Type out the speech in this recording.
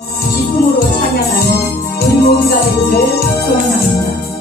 기쁨으로 찬양하는 우리 모두가 되기를 소원합니다.